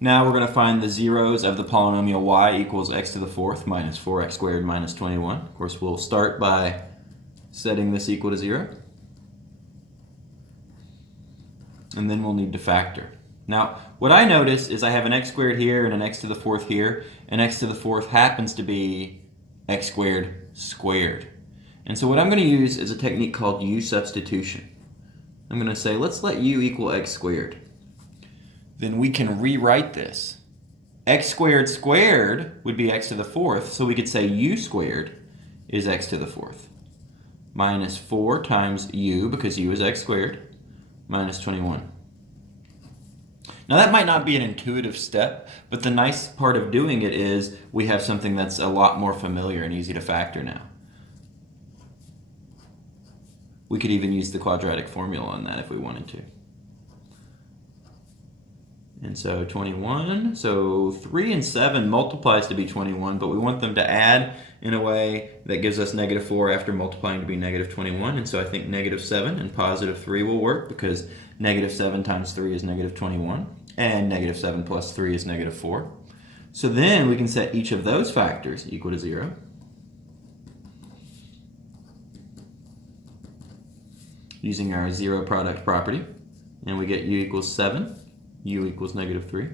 Now we're going to find the zeros of the polynomial y equals x to the fourth minus 4x squared minus 21. Of course, we'll start by setting this equal to 0. And then we'll need to factor. Now, what I notice is I have an x squared here and an x to the fourth here, and x to the fourth happens to be x squared squared. And so what I'm going to use is a technique called u substitution. I'm going to say, let's let u equal x squared. Then we can rewrite this. X squared squared would be x to the fourth, so we could say u squared is x to the fourth. Minus 4 times u, because u is x squared, minus 21. Now that might not be an intuitive step, but the nice part of doing it is we have something that's a lot more familiar and easy to factor now. We could even use the quadratic formula on that if we wanted to. And so 21, so 3 and 7 multiplies to be 21, but we want them to add in a way that gives us negative 4 after multiplying to be negative 21. And so I think negative 7 and positive 3 will work because negative 7 times 3 is negative 21, and negative 7 plus 3 is negative 4. So then we can set each of those factors equal to 0. Using our zero product property, and we get u equals 7. U equals negative 3.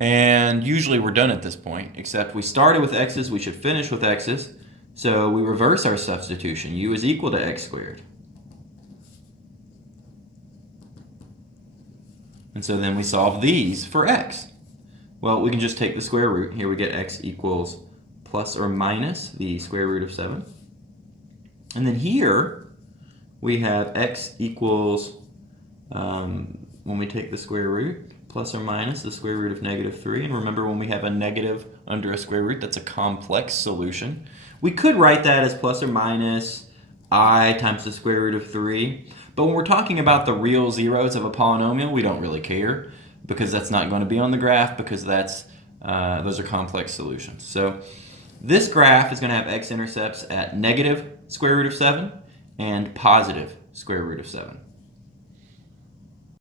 And usually we're done at this point, except we started with x's, we should finish with x's. So we reverse our substitution. U is equal to x squared. And so then we solve these for x. Well, we can just take the square root. Here we get x equals plus or minus the square root of 7. And then here we have x equals when we take the square root, plus or minus the square root of negative 3. And remember, when we have a negative under a square root, that's a complex solution. We could write that as plus or minus I times the square root of 3. But when we're talking about the real zeros of a polynomial, we don't really care because that's not going to be on the graph because those are complex solutions. So this graph is going to have x-intercepts at negative square root of 7 and positive square root of 7.